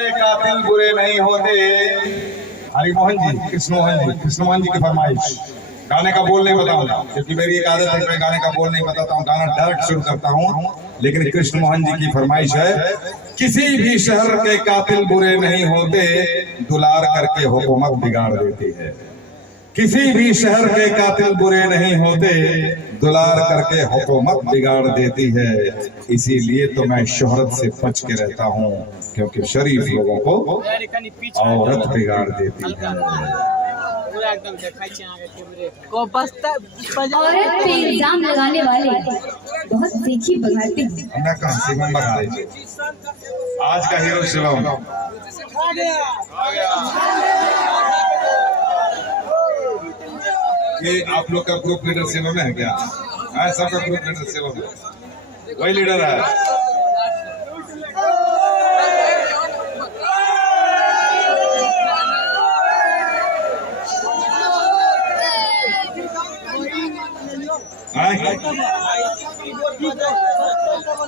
के कातिल बुरे नहीं होते। हरिमोहन जी, कृष्ण मोहन जी की फरमाइश। गाने का बोल नहीं बताऊंगा क्योंकि मेरी एक आदत है, मैं गाने का बोल नहीं बताता हूँ, गाना डायरेक्ट शुरू करता हूँ। लेकिन कृष्ण मोहन जी की फरमाइश है, किसी भी शहर के कातिल बुरे नहीं होते, दुलार करके हुकूमत बिगाड़ देती है। किसी भी शहर के कातिल बुरे नहीं होते, दुलार करके हुकूमत बिगाड़ देती है। इसीलिए तो मैं शोहरत से बच के रहता हूँ, क्योंकि शरीफ लोगों को औरत बिगाड़ देती है। औरत पे इल्जाम लगाने वाले बहुत तीखी बघाते हैं। आज का हीरो शिवम। ये आप लोग का ग्रुप लीडर शिवम है क्या? सबका ग्रुप लीडर शिवम है, वही लीडर है।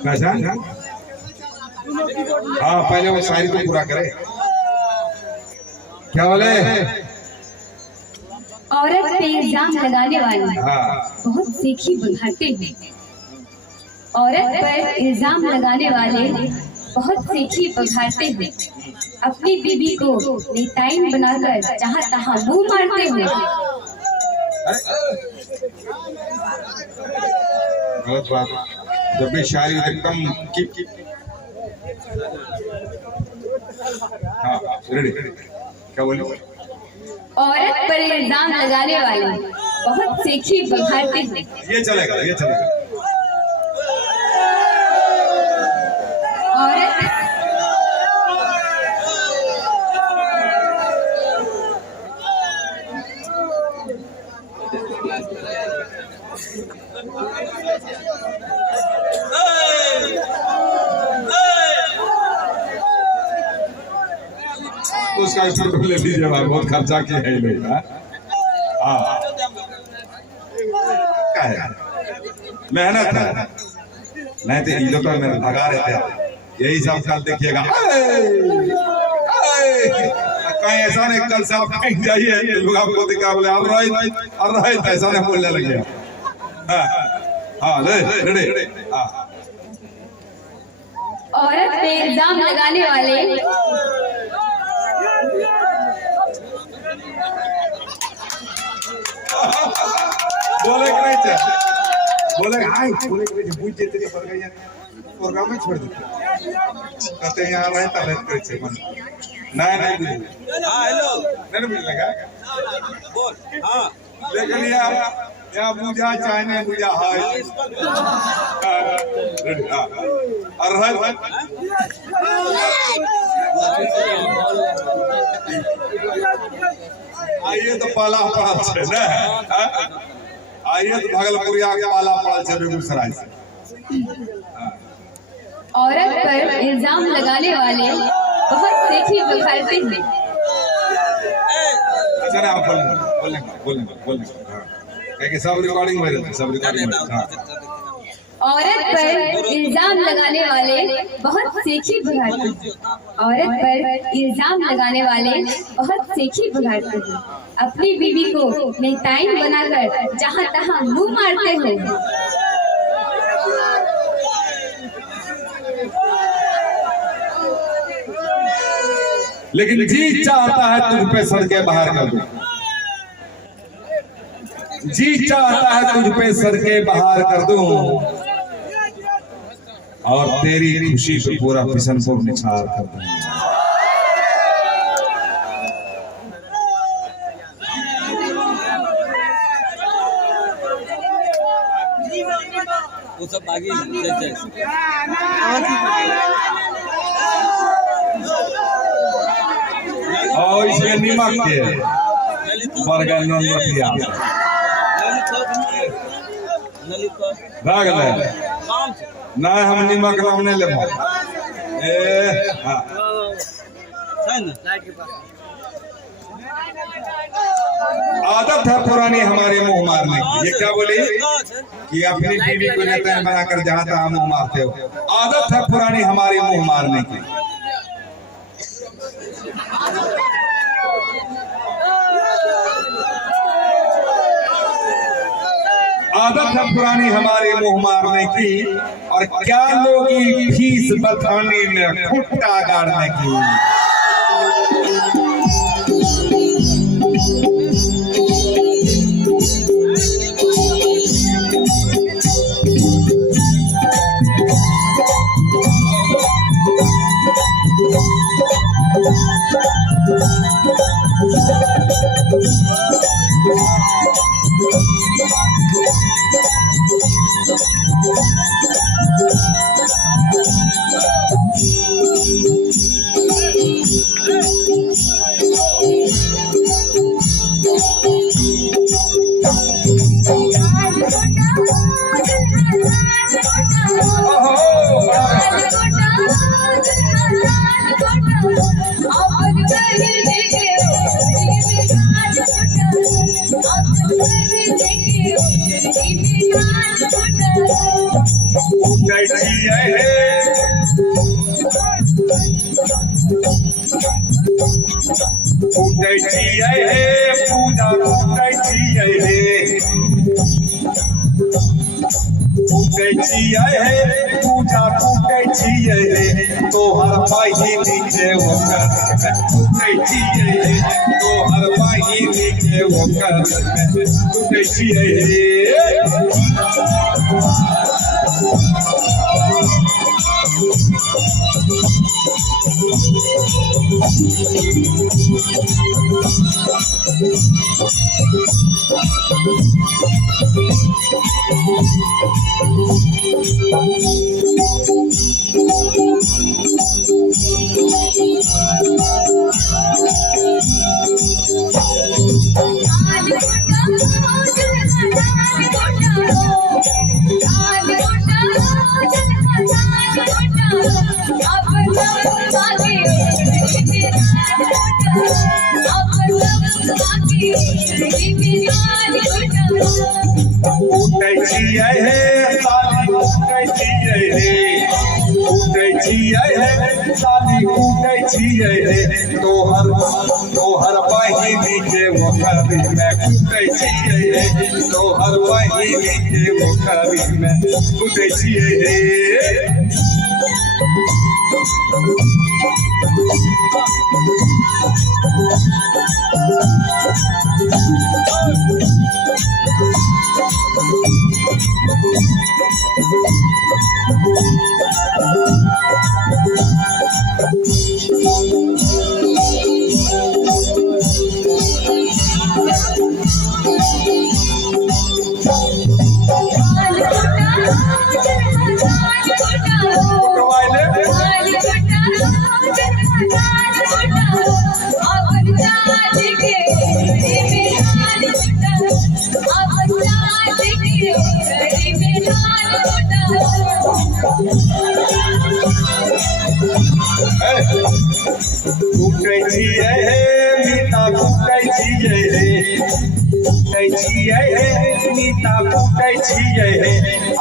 कैसा? हाँ, पहले वो शायरी तो पूरा करे। क्या बोले? औरत पे इल्जाम लगाने वाले बहुत तीखी बघाते हैं। औरत पर इल्जाम लगाने वाले बहुत तीखी बघाते हैं। अपनी बीवी को नेताइन बनाकर जहाँ तहाँ मुंह मारते हैं। गलत बात। जब भी शायरी एकदम हाँ, रेडी। क्या बोले? औरत पर इल्जाम लगाने वाले बहुत तीखी बघाते हैं। ये चलेगा, ये चलेगा। औरत तो उसका स्टूडियो ले लीजिए, बहुत खर्चा किया है लोग। हाँ, क्या है? मेहनत है, नहीं तो ये लोग मेरे भगा रहे थे। यही सब कल देखिएगा, कहीं ऐसा नहीं कल से आप कहीं जाइए लोग आपको दिखा बोले और ऐसा नहीं बोलने लगे। हाँ, रेडी। औरत पे इल्जाम लगाने वाले बोले कि नहीं थे? बोले हाय, बोले कि नहीं? बुझ जेते पर गया प्रोग्राम में छोड़ देते। कहते यहाँ रहे तब रहते करे छे मन। नहीं बुझे। हाँ, हेलो। नहीं बुझ लगा? बोल। हाँ। लेकिन यहाँ बुझा चाहे नहीं बुझा हाय। रेडी। हाँ। और आइए तो पाला पड़ा छे ना। आइए तो भागलपुरिया के पाला पड़ा छे बेगूसराय से। औरत पर इल्जाम लगाने वाले बहुत तीखी बघाते हैं। अच्छा ना, आप बोलने क्योंकि सब रिकॉर्डिंग हो रही है, सब रिकॉर्डिंग। औरत पर इल्जाम लगाने वाले बहुत तीखी बघाते हैं। औरत पर इल्जाम लगाने वाले बहुत तीखी बघाते हैं। अपनी बीवी को नेताइन बनाकर जहाँ तहाँ मुंह मारते हैं। लेकिन जी चाहता है तुझ पे सर के बाहर कर दूं, जी चाहता है तुझ पे सर के बाहर कर दूं, और तेरी खुशी पे पूरा बिशनपुर निछार कर दूं। वो सब आगे और इसमें नीमक के बर्गर नॉन रखिया भाग ले ना, हम नीमक नाम नहीं ले। आदत है पुरानी हमारे मुंह मारने की। ये क्या बोली कि अपनी बीवी को नेताइन बनाकर जहां तहां मुंह मारते हो। आदत है पुरानी हमारी मुंह मारने की। आदत है पुरानी हमारे मुंह मारने की, और क्या लोगी फीस बताने में खुट्टा गाड़ने की। पूजा तो हर पाही नीचे वो कर तो हर पाही नीचे वो कर तो हर पाही नीचे वो कभी मैं कुटे छिए तो हर पाही नीचे वो कभी मैं कुटे छिए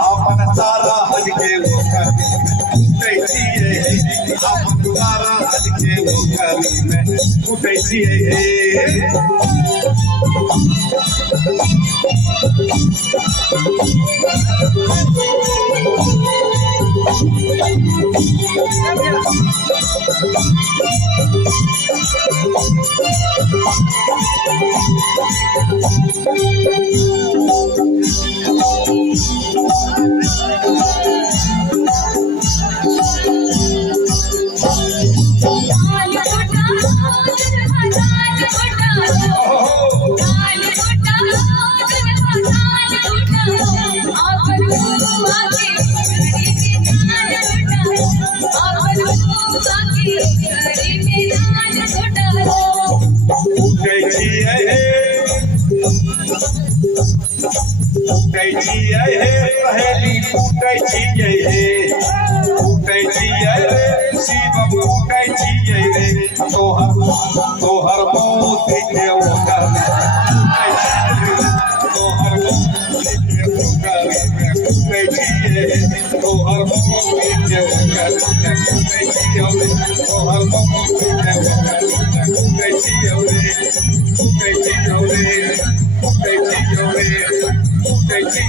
आपन सारा हज के वो आपन सारा हज के वो कभी मैं कुटे छिए पहली फूटे छिए शिवम फूटे छिए तो हर मोती के वो कर तो हर मोती के वो कर फूटे छिए तो हर मोती के वो कर फूटे छिए तो हर मोती के वो कर कैची